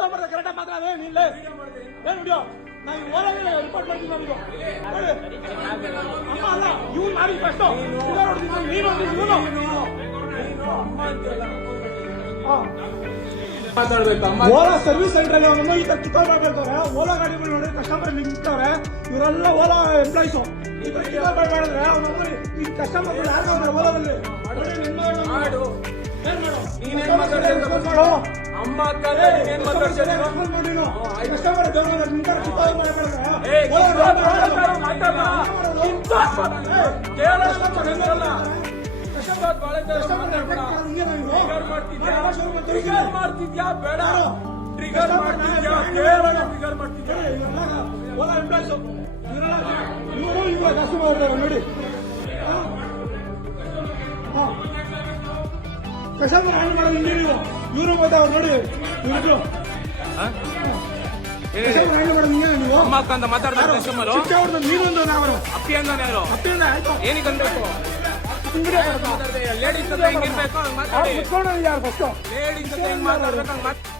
customer ಕರೆಕ್ಟಾಗಿ ಮಾತಾಡೋದೇ ನಿಲ್ಲ ಏನು ವಿಡಿಯೋ ನಾನು ಓಲಾಗೆ ರಿಪೋರ್ಟ್ ಮಾಡ್ತೀನಿ ನನಗೆ ಅಮ್ಮ ಅಲ್ಲ ಇವ್ನು ಮಾಡಿ ಫಸ್ಟ್ ನೀನು ಓಲಾ ಸರ್ವಿಸ್ ಸೆಂಟರ್ ಅವನು ಈ ತರ ಕಿತಾಬ್ ಮಾಡ್ತಾರೆ ಓಲಾ ಗಾಡಿಗಳು ನೋಡಿ ಕಸ್ಟಮರ್ ನಿಂತವ್ರೆ ಇವರೆಲ್ಲ ಓಲಾ ಎಂಪ್ಲಾಯ್ಸು ಈ ತರ ಕಿತಾಬ್ ಮಾಡಿದ್ರೆ ಅವನು ಈ ಕಸ್ಟಮರ್ ಯಾರು ಓಲಾದಲ್ಲಿ ನೀನೇನ್ ಮಾತಾಡ್ತಾ ಅಮ್ಮ ಏನ್ ಮಾತಾಡ್ತಾ ಮಾಡ್ತಿದ್ಯಾ ಬೇಡ ಟ್ರಿಗರ್ ಮಾಡ್ತಿದ್ಯಾ ಟ್ರಿಗರ್ ಮಾಡ್ತಿದ್ಯಾ ಓಲಾ ಎಂಪ್ಲಾಯ್ಸು ಇವರು ಕಸ್ಟಮರ್ ನೋಡಿ ಕಸ್ಟಮರ್ ಹ್ಯಾಂಡ್ ಮಾಡೋದು ಹಿಂಗೆ ನೀವು ಇವರು ಮತ್ತೆ ಅವ್ರು ನೋಡಿ ಇವರು ಹ್ಯಾಂಡ್ ಮಾಡೋದು ಹಿಂಗೆ ನೀವು ಅಮ್ಮ ಅಕ್ಕ ಅಂತ ಮಾತಾಡ್ತಾರೆ ಕಸ್ಟಮರ್ ಅವ್ರದ್ದು ನೀನೊಂದು ನಾವು ಅಪ್ಪಿ ಅಂದಾನೆ ಯಾರು ಅಪ್ಪಿಂದ ಆಯ್ತು ಏನಕ್ಕೆ ಅನ್ಬೇಕು ಲೇಡೀಸ್ ಜೊತೆ ಹೆಂಗಿರ್ಬೇಕು ಹಂಗೆ ಮಾತಾಡಿ ಯಾರು ಫಸ್ಟ್ ಲೇಡೀಸ್ ಜೊತೆ ಹೆಂಗ್ ಮಾತಾಡ್ಬೇಕು ಹಂಗೆ